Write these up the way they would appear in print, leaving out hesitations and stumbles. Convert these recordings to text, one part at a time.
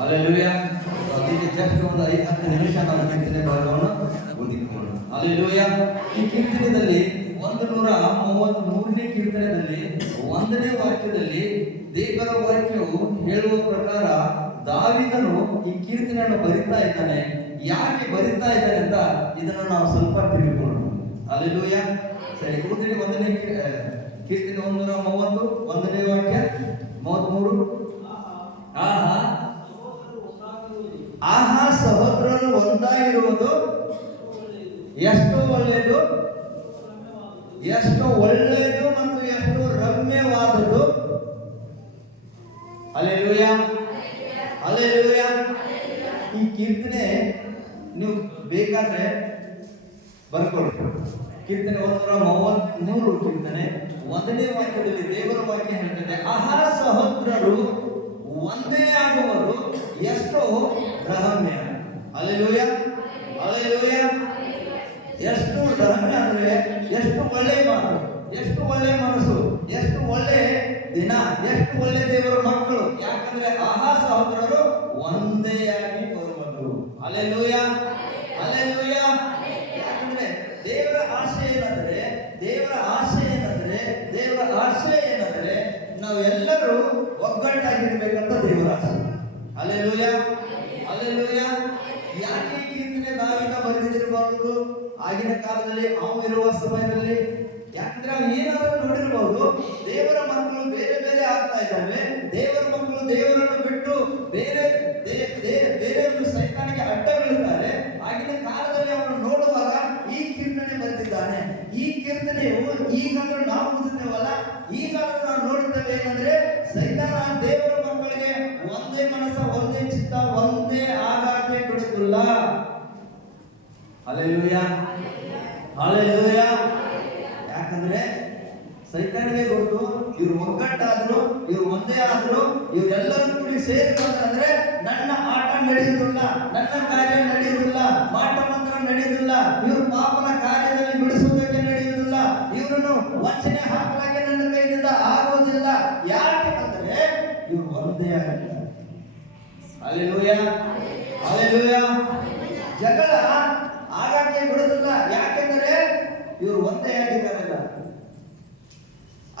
Hallelujah. ಅದಕ್ಕೆ just ಒಂದು 5-10 ನಿಮಿಷ ನಾವು ಕೀರ್ತನೆ ಭಾಗವನ್ನು ಓದಿಕೊಳ್ಳೋಣ. ಹಲ್ಲೆಲೂಯಾ. ಈ ಕೀರ್ತನೆಯಲ್ಲಿ 133ನೇ ಕೀರ್ತನೆಯಲ್ಲಿ 1ನೇ ವಾಕ್ಯದಲ್ಲಿ ದೇವರ ವಾಕ್ಯವು ಹೇಳುವ ಪ್ರಕಾರ ದಾವೀದನು ಈ ಕೀರ್ತನೆಯನ್ನು ಬರಿತಾ ಇದ್ದಾನೆ. ಯಾಕೆ ಬರಿತಾ ಇದ್ದಾನೆ ಅಂತ ಇದನ್ನು ನಾವು ಸ್ವಲ್ಪ ತಿಳ್ಕೊಳ್ಳೋಣ. ಹಲ್ಲೆಲೂಯಾ. ಸರಿ, ಓದಿರಿ. 1ನೇ ಕೀರ್ತನೆ 130 1ನೇ ವಾಕ್ಯ 33. ಆಹಾ ಸಹೋದರರು ಒಂದಾಗಿರುವುದು ಎಷ್ಟು ಒಳ್ಳೆಯದು, ಎಷ್ಟು ಒಳ್ಳೆಯದು ಮತ್ತು ಎಷ್ಟು ರಮ್ಯವಾದದ್ದು. Hallelujah, hallelujah. ಈ ಕೀರ್ತನೆ ನೀವು ಬೇಕಾದ್ರೆ ಬರ್ಕೊಳ್ಳಿ. ಕೀರ್ತನೆ 133 ಕೀರ್ತನೆ 1ನೇ ವಾಕ್ಯದಲ್ಲಿ ದೇವರ ವಾಕ್ಯ ಹೇಳ್ತದೆ, ಆಹಾ ಸಹೋದರರು ಒಂದೇ ಆಗುವರು ಎಷ್ಟೋ ರಹಮ್ಯ. Hallelujah, hallelujah. ಎಷ್ಟು ರಹಮ್ಯ ಅಂದ್ರೆ ಎಷ್ಟು ಒಳ್ಳೆ ಮಾತು, ಎಷ್ಟು ಒಳ್ಳೆ ಮನಸ್ಸು, ಎಷ್ಟು ಒಳ್ಳೆ ದಿನ, ಎಷ್ಟು ಒಳ್ಳೆ ದೇವರ ಮಕ್ಕಳು. ಯಾಕಂದ್ರೆ ಆಹಾ ಸಹೋದರರು ಒಂದೇ ಆಗಿ ಬರುವುದು. Hallelujah, hallelujah. ಯಾಕಂದ್ರೆ ದೇವರ ಆಶೆ ಏನಂದ್ರೆ, ದೇವರ ಆಶೆ ಏನಂದ್ರೆ, ದೇವರ ಆಶೆ ಏನಂದ್ರೆ ನಾವೆಲ್ಲರೂ ಒಗ್ಗಟ್ಟಾಗಿರ್ಬೇಕಂತ ದೇವರ ಆಶೆ. Hallelujah, hallelujah. ಯಾಕೆ ಈ ಕೀರ್ತನೆ ದಾವೀದ ಬರೆದಿರಬಹುದು ಆಗಿನ ಕಾಲದಲ್ಲಿ, ಅವನು ಇರುವ ಸಮಯದಲ್ಲಿ? ಯಾಕಂದ್ರೆ ಅವ್ನು ಏನಾದರೂ ನೋಡಿರ್ಬಹುದು, ದೇವರ ಮಕ್ಕಳು ಬೇರೆ ಬೇರೆ ಆಗ್ತಾ ಇದ್ದಾವೆ, ದೇವರ ಮಕ್ಕಳು ದೇವರನ್ನು ಬಿಟ್ಟು ಬೇರೆ ಬೇರೆ ಸೈತಾನಿಗೆ ಅಡ್ಡ ಬೀಳುತ್ತಾರೆ. ಆಗಿನ ಕಾಲದಲ್ಲಿ ಅವನು ನೋಡುವಾಗ ಈ ಕೀರ್ತನೆ ಬರೆದಿದ್ದಾನೆ. ಈ ಕೀರ್ತನೆಯು ಈಗಾದ್ರೂ ನಾವು ಓದುತ್ತೇವಲ್ಲ, ಈಗಾದ್ರೂ ನಾವು ನೋಡುತ್ತೇವೆ ಏನಂದ್ರೆ, ಸೈತಾನ ದೇವರ ಮಕ್ಕಳಿಗೆ ಒಂದೇ ಮನಸ್ಸ, ಒಂದೇ ಚಿತ್ತ, ಒಂದೇ ಆಗಾಕೆ ಬಿಡುತ್ತಿಲ್ಲ. Hallelujah, hallelujah. ಯಾಕಂದ್ರೆ ಸೈತಾನಿಗೆ ಗೊತ್ತು, ಇವ್ರು ಒಗ್ಗಟ್ಟಾದ್ರು, ಇವ್ರು ಒಂದೇ ಆದ್ರು, ಇವರೆಲ್ಲರೂ ಕೂಡಿ ಸೇರಿಕೊಂಡ್ರೆ ನನ್ನ ಆಟ ನಡೆಯುವುದಿಲ್ಲ, ನನ್ನ ಕಾರ್ಯ ನಡೆಯುವುದಿಲ್ಲ, ಮಾಟ ಮಂತ್ರ ನಡೆಯುವುದಿಲ್ಲ, ಇವ್ರ ಪಾಪನ ಕಾರ್ಯದಲ್ಲಿ ಬಿಡಿಸುವುದಕ್ಕೆ ನಡೆಯುವುದಿಲ್ಲ, ಇವರನ್ನು ವಂಚನೆ ಹಾಕಲಾಗೆ ನನ್ನ ಕೈಯಿಂದ ಆಗುವುದಿಲ್ಲ. ಯಾಕೆ ಅಂದ್ರೆ ಇವ್ರು ಒಂದೇ ಆಗಿದ್ದಾರೆ. Hallelujah, hallelujah. ಜಗಳ ಆಗಾಗ್ಗೆ ಬಿಡುವುದಿಲ್ಲ. ಯಾಕೆಂದರೆ ಇವರು ಒಂದೇ ಆಗಿದ್ದಾರಲ್ಲ.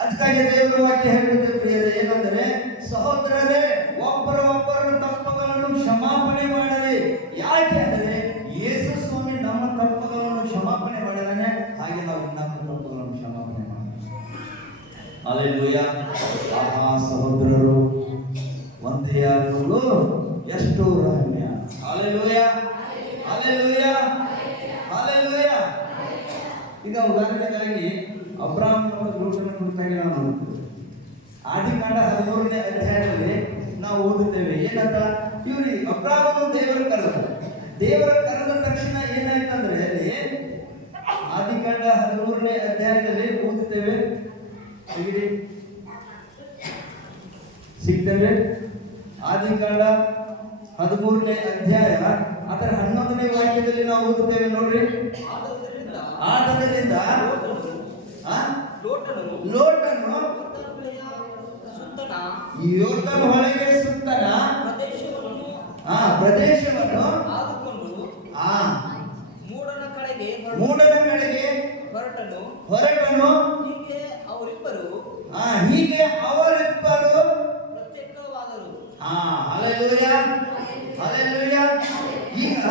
ಅದಕ್ಕಾಗಿ ದೇವರ ವಾಕ್ಯ ಹೇಳುತ್ತದೆ ಪ್ರಿಯರೇ, ಏನಂದ್ರೆ, ಸಹೋದರರೇ ಒಬ್ಬರನ್ನು ತಪ್ಪುಗಳನ್ನು ಕ್ಷಮಾಪಣೆ ಮಾಡಲಿ. ಯಾಕೆ ಅಂದರೆ ಯೇಸು ಸ್ವಾಮಿ ನಮ್ಮ ತಪ್ಪುಗಳನ್ನು ಕ್ಷಮಾಪಣೆ ಮಾಡಿದಾನೆ, ಹಾಗೆ ನಾವು ನಮ್ಮ ತಪ್ಪುಗಳನ್ನು ಕ್ಷಮಾಪಣೆ ಮಾಡ್ತೀವಿ. ಹಲ್ಲೆಲೂಯಾ. ಆಹಾ ಸಹೋದರರು ಒಂದೇ ಆಗುವುದು ಎಷ್ಟು ರಮ್ಯ. Hallelujah, hallelujah, hallelujah. ಈಗ ಉದಾಹರಣೆಗಾಗಿ ಅಬ್ರಾಮ್ ಮತ್ತು ಲೋಟನ ಕುರಿತಾಗಿ ನಾವು ನೋಡ್ತೇವೆ. ಆದಿಕಾಂಡ 13ನೇ ಅಧ್ಯಾಯದಲ್ಲಿ ನಾವು ಓದುತ್ತೇವೆ ಏನಂತ, ಇವ್ರಿ ಅಬ್ರಾಮನು ದೇವರ ಕರೆದ ತಕ್ಷಣ ಏನಾಯ್ತಂದ್ರೆ, ಅಲ್ಲಿ ಆದಿಕಾಂಡ 13ನೇ ಅಧ್ಯಾಯದಲ್ಲಿ ಓದುತ್ತೇವೆ, ಸಿಗ್ತೇವೆ. ಆದಿಕಾಂಡ 13ನೇ ಅಧ್ಯಾಯ ಅದರ 11ನೇ ವಾಕ್ಯದಲ್ಲಿ ನಾವು ಓದುತ್ತೇವೆ ನೋಡ್ರಿ. ಆದ್ದರಿಂದ ಲೋಟನು ಯೋರ್ದನ್ ಹೊಳೆಗೆ ಸುತ್ತನ ಪ್ರದೇಶವನ್ನು ಮೂಡನ ಕಡೆಗೆ ಹೊರಟನು. ಹೀಗೆ ಅವರಿಬ್ಬರು ಪ್ರತ್ಯೇಕವಾದರು. Hallelujah, hallelujah. ಈಗ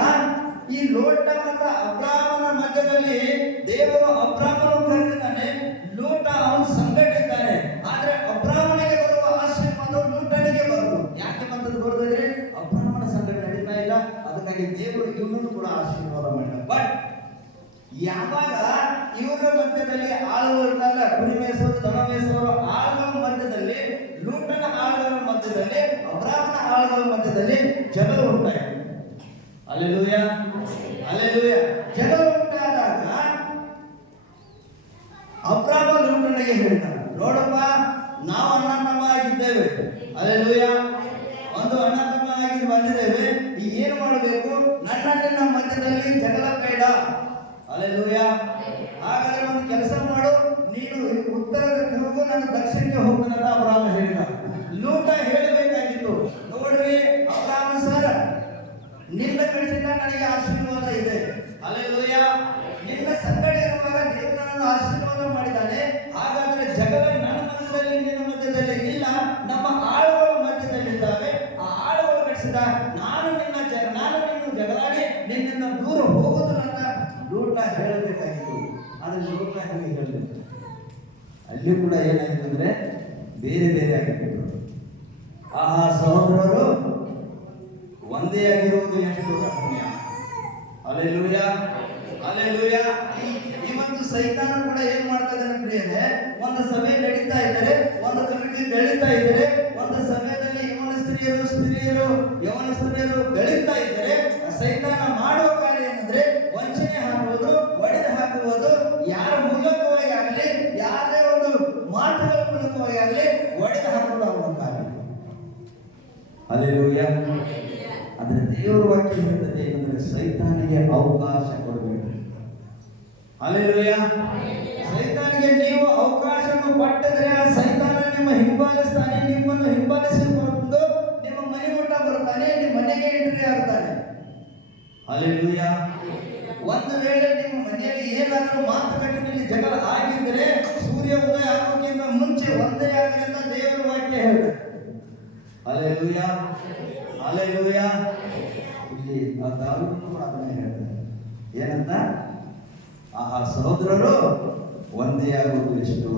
ಈ ಲೋಟ ಮತ್ತು ಅಬ್ರಾಮನ ಮಧ್ಯದಲ್ಲಿ ದೇವರು ಅಬ್ರಾಮನು ಕರೆದಿದ್ದಾನೆ, ಲೋಟ ಅವನು ಸಂಗಟಿದ್ದಾನೆ. ಆದ್ರೆ ಅಬ್ರಾಮನಿಗೆ ಬರುವ ಆಶೀರ್ವಾದ ಲೋಟನಿಗೆ ಬರುವುದು. ಯಾಕೆ ಬಂದದ್ದು ಬರುತ್ತದೆ? ಅಬ್ರಾಮನ ಸಂಗಟ ನಡೀತಾ ಇಲ್ಲ, ಅದಕ್ಕಾಗಿ ದೇವರು ಇವನನ್ನು ಕೂಡ ಆಶೀರ್ವಾದ ಮಾಡಿದ. ಬಟ್ ಯಾವಾಗ ಇವರ ಮಧ್ಯದಲ್ಲಿ ಆಳುಗಳು ಇರ್ತಾರಲ್ಲ, ಕುರಿ ಮೇಯಿಸೋರು, ದನ ಮೇಯಿಸೋರು, ಆಳುಗಳ ಮಧ್ಯದಲ್ಲಿ, ಲೋಟನ ಆಳುಗಳ ಮಧ್ಯದಲ್ಲಿ, ಅಬ್ರಾಮನ ಆಳುಗಳ ಮಧ್ಯದಲ್ಲಿ ಜಗಳ ಉಂಟಾಯಿತು. Hallelujah, hallelujah. ಜಗಳ ಉಂಟಾದಾಗ ಅಬ್ರಾಮ ಲೋಟನಿಗೆ ಹೇಳಿದ, ನೋಡಪ್ಪ, ನಾವು ಅಣ್ಣ ತಮ್ಮ ಆಗಿದ್ದೇವೆ. ಹಲ್ಲೆಲೂಯಾ. ಒಂದು ಅಣ್ಣ ತಮ್ಮ ಆಗಿ ಬಂದಿದ್ದೇವೆ. ಈಗ ಏನು ಮಾಡಬೇಕು? ನನ್ನ ಮಧ್ಯದಲ್ಲಿ ಜಗಳ ಬೇಡ. ಹಲ್ಲೆಲೂಯಾ. ಹಾಗಾದ್ರೆ ಒಂದು ಕೆಲಸ ಮಾಡು, ನೀನು ಉತ್ತರಕ್ಕೆ ಹೋಗು, ನಾನು ದಕ್ಷಿಣಕ್ಕೆ ಹೋಗ್ತಾನಂತ ಅಬ್ರಾಮ ಹೇಳಿದ. ಲೋಟ ಹೇಳಬೇಕಾಗಿತ್ತು, ನೋಡ್ರಿ ಅಬ್ರಾಮ ಕಳಿಸಿದ ನನಗೆ ಆಶೀರ್ವಾದ ಇದೆ. ಹಲ್ಲೆಲೂಯ. ನಿನ್ನ ಸಂಗಡ ಇರುವಾಗ ದೇವರು ನನ್ನನ್ನು ಆಶೀರ್ವಾದ ಮಾಡಿದ್ದಾನೆ. ಹಾಗಾದರೆ ಜಗಳ ನನ್ನ ಮಧ್ಯದಲ್ಲಿ ನಿನ್ನ ಮಧ್ಯದಲ್ಲಿ ಇಲ್ಲ, ನಮ್ಮ ಆಳುಗಳ ಮಧ್ಯದಲ್ಲಿದ್ದಾವೆ. ಆ ಆಳುಗಳು ಕಳಿಸಿದ ನಾನು ನಿನ್ನ ಜಗಳಾಡಿ ನಿನ್ನಿಂದ ದೂರ ಹೋಗುವುದಿಲ್ಲ ಅಂತ ಲೋಟ ಹೇಳಬೇಕಾಗಿತ್ತು. ಆದರೆ ಲೋಟ ಹೇಗೆ ಹೇಳಬೇಕು? ಅಲ್ಲಿ ಕೂಡ ಏನಾಗಿದೆ ಅಂದ್ರೆ ಬೇರೆ ಬೇರೆ ಆಗಿಬಿಟ್ರು. ಆಹಾ ಸಹೋದರರು ಒಂದೇ ಆಗಿರುವುದು ಎಷ್ಟು ಪುಣ್ಯ. Hallelujah, hallelujah. ಇವತ್ತು ಸೈತಾನ ಕೂಡ ಏನ್ ಮಾಡ್ತಾ ಇದ್ದಾನೆ ಪ್ರಿಯರೇ? ಒಂದು ಸಭೆ ನಡೀತಾ ಇದ್ದಾರೆ, ಒಂದು ಕಮಿಟಿ ಬೆಳೀತಾ ಇದ್ದಾರೆ, ಒಂದು ಸಮಯದಲ್ಲಿ ಯವನ ಸ್ತ್ರೀಯರು ಬೆಳೀತಾ ಇದ್ದಾರೆ. ಸೈತಾನ ಮಾಡುವ ಕಾರ್ಯ ಏನಂದ್ರೆ ವಂಚನೆ ಹಾಕುವುದು, ಒಡೆದು ಹಾಕುವುದು, ಯಾರ ಮೂಲಕವಾಗಿ ಆಗಲಿ, ಯಾರೇ ಒಂದು ಮಾತುಗಳ ಮೂಲಕವಾಗಿ ಆಗಲಿ ಒಡೆದು ಹಾಕುವುದು ಅವನ ಕಾರ್ಯ. ಹಲ್ಲೆಲೂಯ. ಆದರೆ ದೇವರ ವಾಕ್ಯ ಹೇಳ್ತದೆ ಏನಂದ್ರೆ ಸೈತಾನಿಗೆ ಅವಕಾಶ ಕೊಡಬೇಕು. ಹಲ್ಲೆಲೂಯ. ಸೈತಾನಿಗೆ ನೀವು ಅವಕಾಶವನ್ನು ಕೊಟ್ಟಿದ್ರೆ ಸೈತಾನ ನಿಮ್ಮ ಹಿಂಬಾಲಿಸ್ತಾನೆ, ನಿಮ್ಮನ್ನು ಹಿಂಬಾಲಿಸಿಕೊಂಡು ನಿಮ್ಮ ಮನೆ ಮುಟ್ಟ ಬರ್ತಾನೆ, ನಿಮ್ಮ ಮನೆಗೆ ಎಂಟ್ರಿ ಆಗ್ತಾನೆ. ಹಲ್ಲೆಲೂಯ. ಒಂದು ವೇಳೆ ನಿಮ್ಮ ಮನೆಯಲ್ಲಿ ಏನಾದರೂ ಮಾತುಕತೆಯಲ್ಲಿ ಜಗಳ ಆಗಿದ್ದರೆ ಸೂರ್ಯ ಉದಯ ಆಗೋಕ್ಕಿಂತ ಮುಂಚೆ ಒಂದೇ ಆಗಲಿಂದ ದೇವರ ವಾಕ್ಯ ಹೇಳ್ತಾರೆ. Hallelujah, hallelujah. ಇಲ್ಲಿ ಆ ದಾವಿದನು ಅದನ್ನೇ ಹೇಳ್ತಾರೆ, ಏನಂತ? ಆಹಾ ಸಹೋದರರು ಒಂದೇ ಆಗುವುದು ಎಷ್ಟು.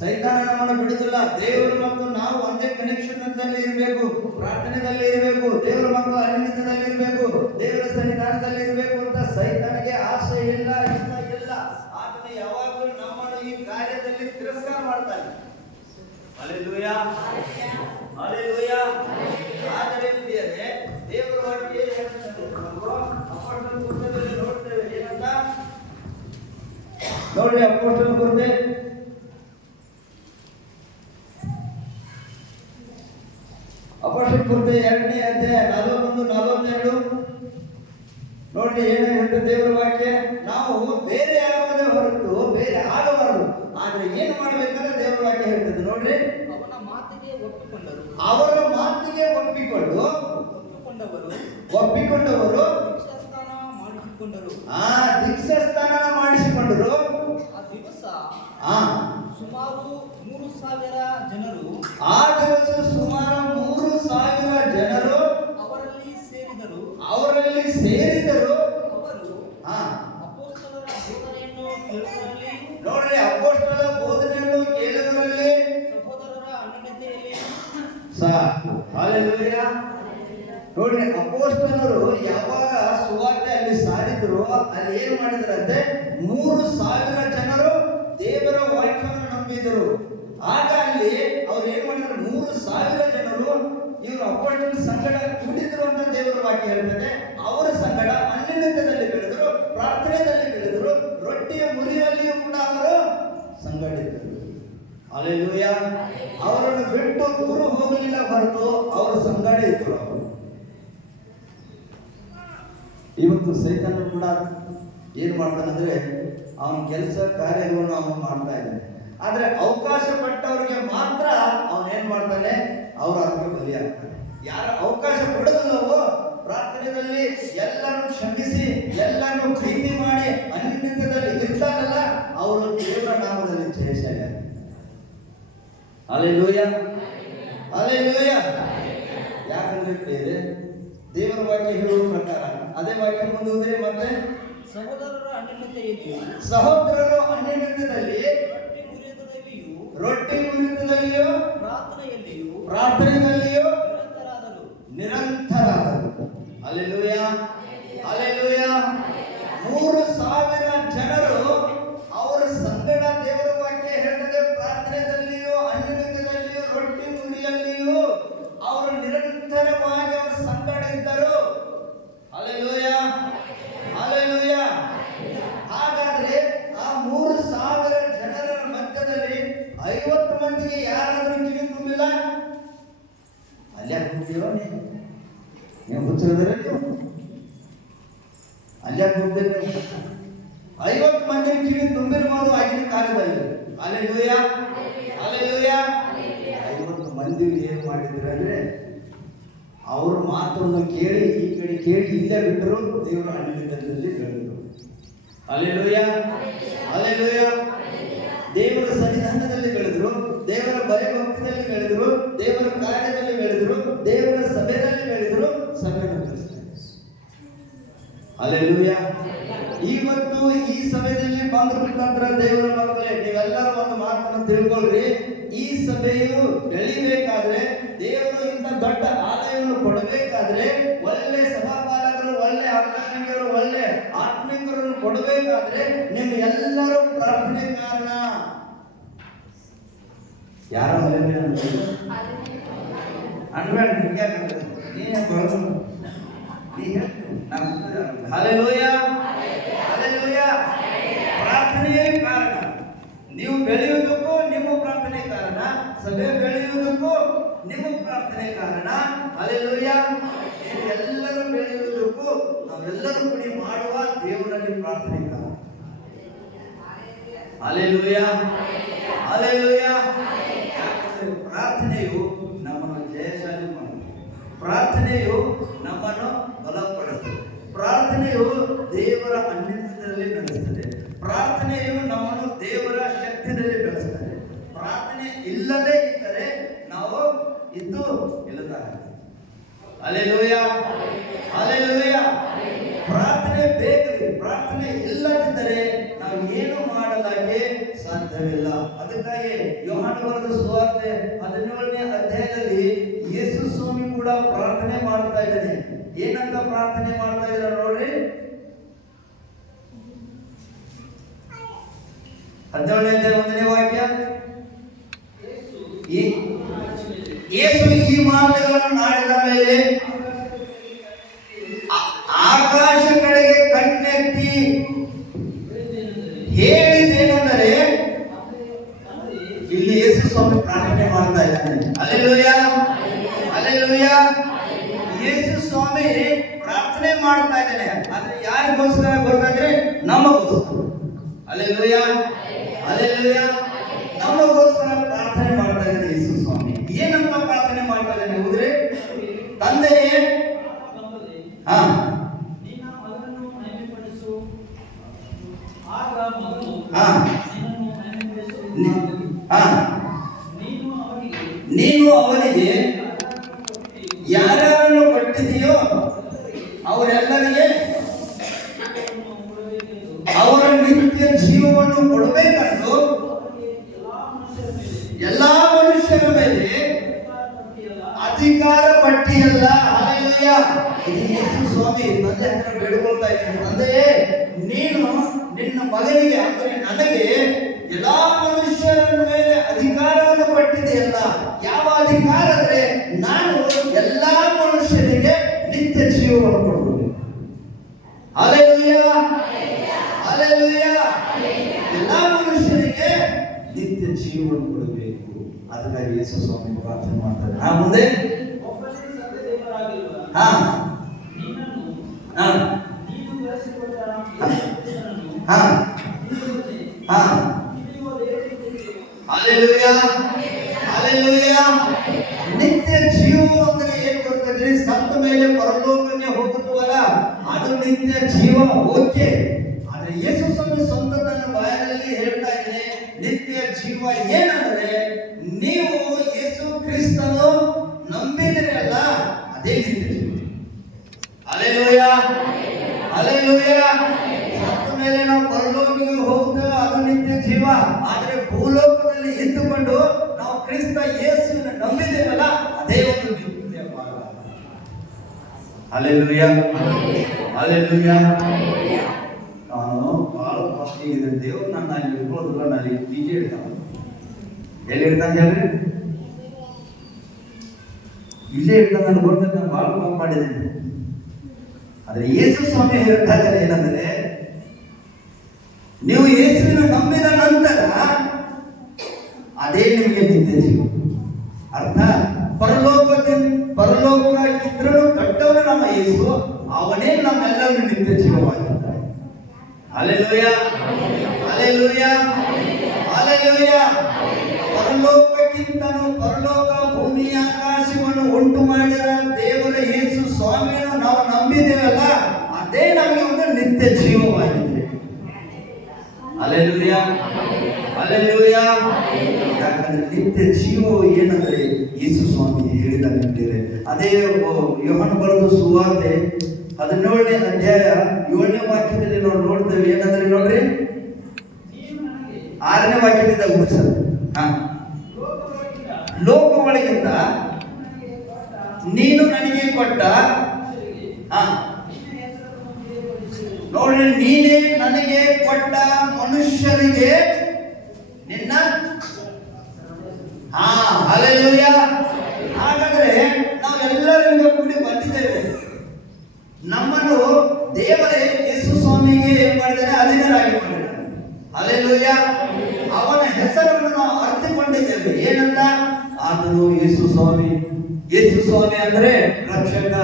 ಸೈತಾನ ನಮ್ಮನ್ನು ಬಿಡುವುದಿಲ್ಲ. ದೇವರು ಮತ್ತು ನಾವು ಒಂದೇ ಕನೆಕ್ಷನ್ ಇರಬೇಕು, ಪ್ರಾರ್ಥನೆಯಲ್ಲಿ ಇರಬೇಕು, ದೇವರ ಮಕ್ಕಳು ಅನ್ಯದಲ್ಲಿ ಇರಬೇಕು, ದೇವರ ಸನ್ನಿಧಾನದಲ್ಲಿ ಇರಬೇಕು ಅಂತ ಸೈತಾನಿಗೆ ಆಸೆ ಇಲ್ಲ, ಇಷ್ಟ ಇಲ್ಲ. ಆತನ ಯಾವಾಗಲೂ ನಮ್ಮನ್ನು ಈ ಕಾರ್ಯದಲ್ಲಿ ತಿರಸ್ಕಾರ ಮಾಡ್ತಾನೆ. Hallelujah, hallelujah. ಆದರೆ ಪ್ರಿಯರೇ, ದೇವರ ವಾಕ್ಯ ಹೇಳ್ತದೆ, ಅಪೊಸ್ತಲರ ಪುಸ್ತಕದಲ್ಲಿ ನೋಡ್ತೇವೆ ಏನಂತ ನೋಡಿ. ಅಪೊಸ್ತಲರ ಕೃತ್ಯ ಅಪೊಸ್ತಲರ ಕೃತ್ಯ 2ನೇ ಅಧ್ಯಾಯ 41-42 ನೋಡ್ರಿ ಏನೇ ಹೇಳ್ತದೆ ದೇವರ ವಾಕ್ಯ. ನಾವು ಬೇರೆ ಆಗುವುದೇ ಹೊರತು ಬೇರೆ ಆಗಬಾರದು. ಆದ್ರೆ ಏನು ಮಾಡ್ಬೇಕಂದ್ರೆ ದೇವರ ವಾಕ್ಯ ಹೇಳ್ತದೆ ನೋಡ್ರಿ. ಅವರ ಮಾತಿಗೆ ಒಪ್ಪಿಕೊಂಡವರು ದೀಕ್ಷಾಸ್ನಾನ ಮಾಡಿಸಿಕೊಂಡರು. ಆ ದಿವಸ ಸುಮಾರು 3,000 ಜನರು ಅವರಲ್ಲಿ ಸೇರಿದರು. ಅವರು ಅಪೊಸ್ತಲರ ಬೋಧನೆಯನ್ನು ಕೇಳುವುದರಲ್ಲಿ ನೋಡ್ರಿ, ಅಪೊಸ್ತಲರ ಬೋಧನೆಯನ್ನು ಕೇಳುವುದರಲ್ಲಿ ಸಹೋದರರ ಅನ್ಯೋನ್ಯತೆಯಲ್ಲಿ ಹಲ್ಲೆಲೂಯ. ನೋಡ್ರಿ, ಅಪೊಸ್ತಲರು ಯಾವಾಗ ಸುವಾರ್ತೆ ಅಲ್ಲಿ ಸಾರಿದ್ರು, ಅಲ್ಲಿ ಏನು ಮಾಡಿದ್ರಂತೆ 3,000 ಜನರು ದೇವರ ವಾಕ್ಯವನ್ನು ನಂಬಿದರು. ಆಗ ಅಲ್ಲಿ ಅವ್ರು ಏನ್ ಮಾಡಿದ್ರು, 3,000 ಜನರು ಇವರು ಅಪೊಸ್ತಲರ ಸಂಗಡ ಕೂಡಿದ್ರು ಅಂತ ದೇವರ ವಾಕ್ಯ ಹೇಳ್ತದೆ. ಅವರ ಸಂಗಡ ಅನ್ಯೋನ್ಯತೆಯಲ್ಲಿ ಬೆಳೆದರು, ಪ್ರಾರ್ಥನೆಯಲ್ಲಿ ಬೆಳೆದರು, ರೊಟ್ಟಿಯ ಮುರಿಯಲ್ಲಿಯೂ ಕೂಡ ಅವರು ಸಂಗಡಿದ್ದರು. ಹಲ್ಲೆಲೂಯ. ಅವರನ್ನು ಬಿಟ್ಟು ದೂರ ಹೋಗಲಿಲ್ಲ ಹೊರತು ಅವರು ಸಂಗಡ ಇದ್ದರು. ಅವರು ಇವತ್ತು ಸೈತಾನ ಕೂಡ ಏನು ಮಾಡ್ತಾನಂದ್ರೆ ಅವನ ಕೆಲಸ ಕಾರ್ಯಗಳನ್ನು ಅವನು ಮಾಡ್ತಾ ಇದ್ದಾನೆ. ಆದ್ರೆ ಅವಕಾಶ ಪಟ್ಟವರಿಗೆ ಮಾತ್ರ ಅವನೇನ್ ಮಾಡ್ತಾನೆ, ಅವರು ಅದಕ್ಕೆ ಬಲಿಯಾಗ್ತಾನೆ. ಯಾರ ಅವಕಾಶ ಕೊಡೋದಿಲ್ಲವೋ ಪ್ರಾರ್ಥನೆಯಲ್ಲಿ ಎಲ್ಲರೂ ಕ್ಷಮಿಸಿ, ಎಲ್ಲರೂ ಪ್ರೀತಿ ಮಾಡಿ ಅನ್ಯತೆಯಲ್ಲಿ ಇರ್ತಾರಲ್ಲ, ಅವರು ದೇವರ ನಾಮದಲ್ಲಿ ಜಯಿಸಿದ್ದಾರೆ. Hallelujah, hallelujah. ಯಾಕಂದ್ರೆ ಪ್ರಿಯರೇ, ದೇವರ ವಾಕ್ಯ ಹೇಳುವ ಪ್ರಕಾರ ಅದೇ ವಾಕ್ಯ ಮುಂದುವರೆ ಮತ್ತೆ ಸಹೋದರರು ಅನ್ಯೋನ್ಯತೆಯಲ್ಲಿ ರೊಟ್ಟಿ ಮುರಿತದಲ್ಲಿಯೂ ಪ್ರಾರ್ಥನೆಯಲ್ಲಿಯೂ ನಿರಂತರಾದರು. Hallelujah, hallelujah. 3,000 ಜನರು ಅವರ ಸಂಗಡ ದೇವರ ವಾಕ್ಯ ಹೇಳ್ತದೆ, ಪ್ರಾರ್ಥನೆಯಲ್ಲಿಯೂ ಅನ್ಯೋನ್ಯತೆಯಲ್ಲಿಯೂ ರೊಟ್ಟಿ ಮುರಿಯಲ್ಲಿಯೂ ಅವರು ನಿರಂತರವಾಗಿ ಅವರ ಸಂಗಡ ಇದ್ದರು. Hallelujah, hallelujah. ಹಾಗಾದ್ರೆ ಆ 3,000 ಜನರ ಮಧ್ಯದಲ್ಲಿ 50 ಮಂದಿಗೆ ಯಾರಾದರೂ ಕಿವಿ ತುಂಬಿಲ್ಲ? ಅಲ್ಲೇ ಕೂತೀವ ನೀವು ಹುಚ್ಚರಿದ್ರೆ ಅಲ್ಲೇ ಕೂತಿದ್ರೆ 50 ಮಂದಿ ಕಿವಿ ತುಂಬಿರ್ಬೋದು ಆಗಿನ ಕಾಲದಲ್ಲಿ. Hallelujah, hallelujah. 50 ಮಂದಿ ಏನ್ ಮಾಡಿದ್ರು ಅಂದ್ರೆ ಅವ್ರ ಮಾತನ್ನು ಕೇಳಿ ಈ ಕಡೆ ಕೇಳಿ ಇಲ್ಲೇ ಬಿಟ್ಟರು, ದೇವರ ಅನ್ಯದಲ್ಲಿ ಬೆಳೆದರು. Hallelujah, hallelujah. ದೇವರ ಸನ್ನಿಧಾನದಲ್ಲಿ ಬೆಳೆದರು, ದೇವರ ಭಯಭಕ್ತಿಯಲ್ಲಿ ಬೆಳೆದರು, ದೇವರ ಕಾರ್ಯದಲ್ಲಿ ಬೆಳೆದರು, ದೇವರ ಸಭೆಯಲ್ಲಿ ಬೆಳೆದರು, ಸಭೆಯನ್ನು ಬೆಳೆಸ್ತಾರೆ. ಹಲ್ಲೆಲೂಯ. ಇವತ್ತು ಈ ಸಮಯದಲ್ಲಿ ಬಂದ ದೇವರ ಮಕ್ಕಳೇ, ನೀವೆಲ್ಲರೂ ಒಂದು ಮಾತನ್ನು ತಿಳ್ಕೊಳ್ರಿ. ಈ ಸಭೆಯು ಬೆಳಿಬೇಕಾದ್ರೆ, ದೇವರು ಇಂಥ ದೊಡ್ಡ ಆಲಯವನ್ನು ಕೊಡಬೇಕಾದ್ರೆ, ಒಳ್ಳೆ ಸಭಾಪಾಲಕರು, ಒಳ್ಳೆ ಅರ್ಥಜ್ಞರು, ಒಳ್ಳೆ ಆತ್ಮಿಕರನ್ನು ಕೊಡಬೇಕಾದ್ರೆ ನಿಮ್ಮ ಎಲ್ಲರೂ ಪ್ರಾರ್ಥನೆ ಕಾರಣ. ಯಾರು ಅನ್ಬೇಡ, ಹಲ್ಲೆಲೂಯ, ಹಲ್ಲೆಲೂಯ. ಪ್ರಾರ್ಥನೆಯೇ ಕಾರಣ. ನೀವು ಬೆಳೆಯುವುದಕ್ಕೂ ನಿಮ್ಮ ಪ್ರಾರ್ಥನೆ ಕಾರಣ, ಸಭೆ ಬೆಳೆಯುವುದಕ್ಕೂ ನಿಮ್ಮ ಪ್ರಾರ್ಥನೆ ಕಾರಣ. ಹಲ್ಲೆಲೂಯ. ಎಲ್ಲರೂ ಬೆಳೆಯುವುದಕ್ಕೂ ನಾವೆಲ್ಲರೂ ಕೂಡಿ ಮಾಡುವ ದೇವರಲ್ಲಿ ಪ್ರಾರ್ಥನೆ ಕಾರಣ. Hallelujah, hallelujah. ಪ್ರಾರ್ಥನೆಯು ನಮ್ಮನ್ನು ಜಯಶಾಲಿ ಮಾಡುತ್ತದೆ. ಪ್ರಾರ್ಥನೆಯು ನಮ್ಮನ್ನು ಬಲಪಡಿಸುತ್ತದೆ. ಪ್ರಾರ್ಥನೆಯು ದೇವರ ಅನ್ಯತ್ವದಲ್ಲಿ ಬೆಳೆಸುತ್ತದೆ. ಪ್ರಾರ್ಥನೆಯು ನಮ್ಮನ್ನು ದೇವರ ಶಕ್ತಿಯಲ್ಲಿ ಬೆಳೆಸುತ್ತದೆ. ಪ್ರಾರ್ಥನೆ ಇಲ್ಲದೆ ಇದ್ದರೆ ನಾವು ಇದ್ದು ಇಲ್ಲದಾಗ. Hallelujah, hallelujah. ಪ್ರಾರ್ಥನೆ ಬೇಕರಿ. ಪ್ರಾರ್ಥನೆ ಇಲ್ಲದಿದ್ದರೆ ನಾವು ಏನು ಮಾಡಲಾಗೆ ಸಾಧ್ಯವಿಲ್ಲ. ಅದಕ್ಕಾಗಿ ಯೋಹಾನ ಬರೆದ ಸುವಾರ್ತೆ 17ನೇ ಅಧ್ಯಾಯದಲ್ಲಿ ಯೇಸು ಸ್ವಾಮಿ ಕೂಡ ಪ್ರಾರ್ಥನೆ ಮಾಡ್ತಾ ಇದ್ದಾನೆ. ಏನಂತ ಪ್ರಾರ್ಥನೆ ಮಾಡ್ತಾ ಇದ್ದಾರೆ ನೋಡ್ರಿ. 17ನೇ ಅಧ್ಯಾಯ 1ನೇ ವಾಕ್ಯ. ಯೇಸು ಈ ಮಾತುಗಳನ್ನು ಆಡಿದ ಮೇಲೆ ಆಕಾಶ ಕಡೆಗೆ ಕಣ್ಣೆತ್ತಿ ಹೇಳಿದ್ದೇನೆಂದರೆ, ಇಲ್ಲಿ ಯೇಸು ಸ್ವಾಮಿ ಪ್ರಾರ್ಥನೆ ಮಾಡ್ತಾ ಇದ್ದಾನೆ. Hallelujah, hallelujah. ಯೇಸು ಸ್ವಾಮಿ ಪ್ರಾರ್ಥನೆ ಮಾಡ್ತಾ ಇದ್ದಾನೆ. ಆದ್ರೆ ಯಾರಿಗೋಸ್ಕರ ಗೊತ್ತಾದ್ರೆ ನಮಗೋಸ್ಕರ. Hallelujah, hallelujah. ನಮಗೋಸ್ಕರ ಪ್ರಾರ್ಥನೆ ಮಾಡ್ತಾ ಇದ್ದಾನೆ ಯೇಸು ಸ್ವಾಮಿ. ಏನಂತ ಪ್ರಾರ್ಥನೆ ಮಾಡ್ತಾ ಇದ್ದಾನೆ ಹೋದ್ರೆ, ತಂದೆಯೇ, ಹಾ, ನೀನು ಅವನಿಗೆ ಯಾರ್ಯಾರನ್ನು ಕೊಟ್ಟಿದೆಯೋ ಅವರೆಲ್ಲರಿಗೆ ಅವರ ನಿತ್ಯ ಜೀವವನ್ನು ಕೊಡಬೇಕಂದು ಎಲ್ಲಾ ಮನುಷ್ಯರ ಮೇಲೆ ಅಧಿಕಾರ ಪಟ್ಟಿಯಲ್ಲ. ಹಲ್ಲೆಲೂಯ. ಇದು ಯೇಸು ಸ್ವಾಮಿ ತಂದೆ ಹತ್ರ ಬೇಡಿಕೊಳ್ತಾ ಇದ್ದಾನೆ. ತಂದೆಯೇ, ನೀನು ನಿನ್ನ ಮಗನಿಗೆ ಅಂದರೆ ನನಗೆ ಎಲ್ಲಾ ಮನುಷ್ಯರ ಮೇಲೆ ಅಧಿಕಾರವನ್ನು ಕೊಟ್ಟಿದೆಯಲ್ಲ. ಯಾವ ಅಧಿಕಾರ ಅಂದ್ರೆ ನಾನು ಎಲ್ಲಾ ಮನುಷ್ಯರಿಗೆ ನಿತ್ಯ ಜೀವವನ್ನು ಕೊಡಬಹುದು. Hallelujah, hallelujah. ಎಲ್ಲಾ ಮನುಷ್ಯರಿಗೆ ನಿತ್ಯ ಜೀವವನ್ನು ಕೊಡಬೇಕು. ಅದಕ್ಕಾಗಿ ಯೇಸು ಸ್ವಾಮಿ ಪ್ರಾರ್ಥನೆ ಮಾಡ್ತಾರೆ. ಮುಂದೆ ಹಲ್ಲೆಲೂಯ, ಹಲ್ಲೆಲೂಯ. ನಿತ್ಯ ಜೀವ ಅಂದ್ರೆ ಏನ್ ಗೊತ್ತಿದ್ರೆ, ಸತ್ತ ಮೇಲೆ ಪರಲೋಕಕ್ಕೆ ಹೋಗುತ್ತವಲ್ಲ, ಅದು ನಿತ್ಯ ಜೀವ. ಓಕೆ. ಆದ್ರೆ ಯೇಸು ಸ್ವಾಮಿ ಸ್ವಂತ ತನ್ನ ಬಾಯಲ್ಲಿ ಹೇಳ್ತಾ ಇದ್ದಾನೆ, ನಿತ್ಯ ಜೀವ ಏನಂದ್ರೆ ನೀವು ಯೇಸು ಕ್ರಿಸ್ತನು ನಂಬಿದರೆ ಅಲ್ಲ, ಅದೇ ನಿತ್ಯ ಜೀವ. Hallelujah, hallelujah. ಸತ್ತ ಮೇಲೆ ನಾವು ಪರಲೋಕಕ್ಕೆ ಹೋಗ್ತೇವೆ, ಅದು ನಿತ್ಯ ಜೀವ. ಆದ್ರೆ ಭೂಲೋಕದಲ್ಲಿ ಇದ್ದುಕೊಂಡು ನಾವು ಕ್ರಿಸ್ತ ಯೇಸುವಿನ ನಂಬಿದ್ದೇವಲ್ಲ, ಅದೇ ಒಂದು ನಿತ್ಯ ಭಾಗ. Hallelujah, hallelujah. ನಾನು ಬಹಳ ಫಸ್ಟ್ ಇದೆ, ದೇವ್ರು ನನ್ನ ಅಲ್ಲಿ ಇಟ್ಕೊಳ್ಳೋದಿಲ್ಲ, ನಾನು ಹೀಗೆ ಇಡ್ತಾನೆ. ಎಲ್ಲಿ ಇಡ್ತಾನೆ ಹೇಳ್ರಿ? ಇಲ್ಲೇ ಇಡ್ತಾನೆ. ನಾನು ಗೊತ್ತಿದ್ದ ನಾನು ಬಹಳ ಪಾಪ ಮಾಡಿದ್ದೇನೆ. ಆದ್ರೆ ಯೇಸು ಸ್ವಾಮಿ ಹೇಳ್ತಾ ಇದ್ದಾರೆ ಏನಂದ್ರೆ, ನೀವು ಯೇಸುವಿನ ನಂಬಿದ ನಂತರ ಅದೇ ನಿಮಗೆ ನಿತ್ಯ ಜೀವ. ಅರ್ಥ, ಪರಲೋಕಕ್ಕಿದ್ರೂ ದೊಡ್ಡವನು ನಮ್ಮ ಯೇಸು, ಅವನೇ ನಮ್ಮೆಲ್ಲರೂ ನಿತ್ಯ ಜೀವವಾಗಿದ್ದಾನೆ. Hallelujah, hallelujah, hallelujah. ಪರಲೋಕಕ್ಕಿಂತನೂ ಪರಲೋಕ ಭೂಮಿ ಆಕಾಶವನ್ನು ಉಂಟು ಮಾಡಿದ ದೇವರ ನಂಬಿದ್ದೇವಲ್ಲ ಅದೇ ನಮಗೆ ಒಂದು ನಿತ್ಯ ಜೀವವಾಗಿದೆ. Hallelujah, hallelujah. ಯಾಕಂದ್ರೆ ನಿತ್ಯ ಜೀವವು ಏನಂದ್ರೆ ಯೇಸು ಸ್ವಾಮಿ ಹೇಳಿದ್ದಾರೆ. ಅದೇ ಯೋಹಾನ ಬರೆದ ಸುವಾರ್ತೆ 17ನೇ ಅಧ್ಯಾಯ 7ನೇ ವಾಕ್ಯದಲ್ಲಿ ನಾವು ನೋಡ್ತೇವೆ. ಏನಂದ್ರೆ ನೋಡ್ರಿ, 6ನೇ ವಾಕ್ಯದಿಂದ ಮುಗಿಸೋದು. ಲೋಕ ಒಳಗಿಂದ ನೀನು ನನಗೆ ಕೊಟ್ಟ, ನೋಡ್ರಿ, ನೀನೇ ನನಗೆ ಕೊಟ್ಟ ಮನುಷ್ಯರಿಗೆ ನಿನ್ನ ಹಲ್ಲೆಲೂಯಾ. ಹಾಗಾದ್ರೆ ನಾವೆಲ್ಲರೂ ಕೂಡಿ ಬಂದಿದ್ದೇವೆ. ನಮ್ಮನ್ನು ದೇವರೇ ಯೇಸು ಸ್ವಾಮಿಗೆ ಏನ್ ಮಾಡಿದ್ದಾರೆ? ಅಧೀನರಾಗಿ ಮಾಡಿದ್ದಾರೆ. ಹಲ್ಲೆಲೂಯಾ. ಅವನ ಹೆಸರನ್ನು ನಾವು ಅರ್ಥಕೊಂಡಿದ್ದೇವೆ. ಏನಂತ? ಆತನು ಯೇಸು ಸ್ವಾಮಿ. ಯೇಸು ಸ್ವಾಮಿ ಅಂದ್ರೆ ರಕ್ಷಕ.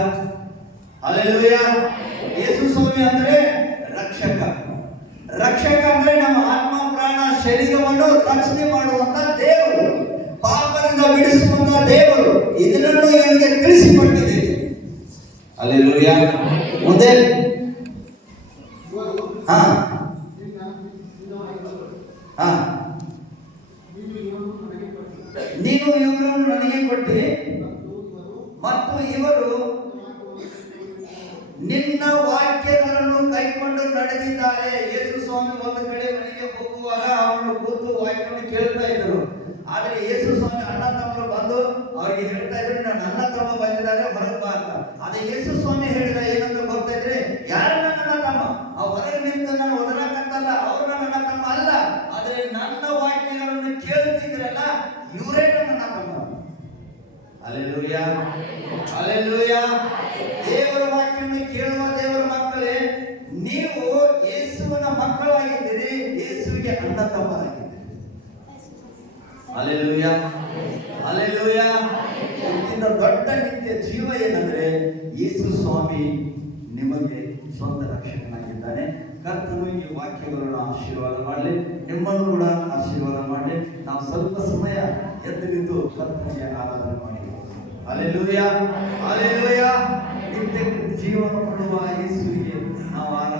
ಹಲ್ಲೆಲೂಯಾ. ಯೇಸು ಸ್ವಾಮಿ ಅಂದ್ರೆ ರಕ್ಷಕ. ರಕ್ಷಕ ಅಂದ್ರೆ ನಮ್ಮ ಆತ್ಮ ಪ್ರಾಣ ಶರೀರವನ್ನು ರಕ್ಷಣೆ ಮಾಡುವಂತ ದೇವರು, ಪಾಪದಿಂದ ಬಿಡಿಸುವಂತ ದೇವರು. ಇದನ್ನು ಇವನಿಗೆ ತಿಳಿಸಿಕೊಟ್ಟಿದೆ. ಹಲ್ಲೆಲೂಯಾ. ಮುಂದೆ ನೀನು ಇವರು ನನಗೆ ಕೊಟ್ಟಿ ಮತ್ತು ಇವರು ನಿನ್ನ ವಾಕ್ಯಗಳನ್ನು ಕೈಕೊಂಡು ನಡೆದಿದ್ದಾರೆ. ಯೇಸು ಸ್ವಾಮಿ ಒಂದು ಕಡೆ ಮನೆಗೆ ಹೋಗುವಾಗ ಅವನು ಕೂತು ವಾಕ್ಯವನ್ನು ಕೇಳ್ತಾ ಇದ್ರು. ಆದ್ರೆ ಯೇಸು ಸ್ವಾಮಿ ಅಣ್ಣ ತಮ್ಮರು ಬಂದು ಅವರಿಗೆ ಹೇಳ್ತಾ ಇದ್ರು, ನನ್ನ ಅಣ್ಣ ತಮ್ಮ ಬಂದಿದ್ದಾರೆ, ಹೊರಗೆ ಬಾ ಅಂತ. ಅದೇ ಯೇಸು ಸ್ವಾಮಿ ಹೇಳಿದ ಏನಂತ ಬರ್ತಾ ಇದ್ರೆ, ಯಾರು ನನ್ನ ತಮ್ಮ? ಆ ಹೊರಗೆ ನಿಂತು ನಾನು ಒದರಾಕಂತಲ್ಲ, ಅವರು ನನ್ನ ತಮ್ಮ ಅಲ್ಲ, ಆದ್ರೆ ನನ್ನ ವಾಕ್ಯಗಳನ್ನು ಕೇಳುತ್ತಿದ್ರಲ್ಲ, ಇವರೇ ನನ್ನ ತಮ್ಮ. Hallelujah, hallelujah. ದೇವರ ವಾಕ್ಯವನ್ನು ಕೇಳುವ ದೇವರ ಮಕ್ಕಳೇ, ನೀವು ಯೇಸುವಿನ ಮಕ್ಕಳಾಗಿದ್ದೀರಿ, ಯೇಸುವಿಗೆ ಅಣ್ಣ ತಮ್ಮರಾಗಿದ್ದೀರಿ. Hallelujah, hallelujah. ಇದಕ್ಕಿಂತ ದೊಡ್ಡ ನಿತ್ಯ ಜೀವ ಏನಂದ್ರೆ ಯೇಸು ಸ್ವಾಮಿ ನಿಮಗೆ ಸ್ವಂತ ರಕ್ಷಕನಾಗಿದ್ದಾನೆ. ಕರ್ತನು ಈ ವಾಕ್ಯಗಳನ್ನು ಆಶೀರ್ವಾದ ಮಾಡಲಿ, ನಿಮ್ಮನ್ನು ಕೂಡ ಆಶೀರ್ವಾದ ಮಾಡಲಿ. ನಾವು ಸ್ವಲ್ಪ ಸಮಯ ಎದ್ದು ನಿಂತು ಕರ್ತನಿಗೆ ಆರಾಧನೆ ಮಾಡಿ. Hallelujah, hallelujah. ನಿತ್ಯ ಜೀವನ ಕೊಡುವ ಯೇಸುವಿಗೆ ನಾವು ಆರಾಧನೆ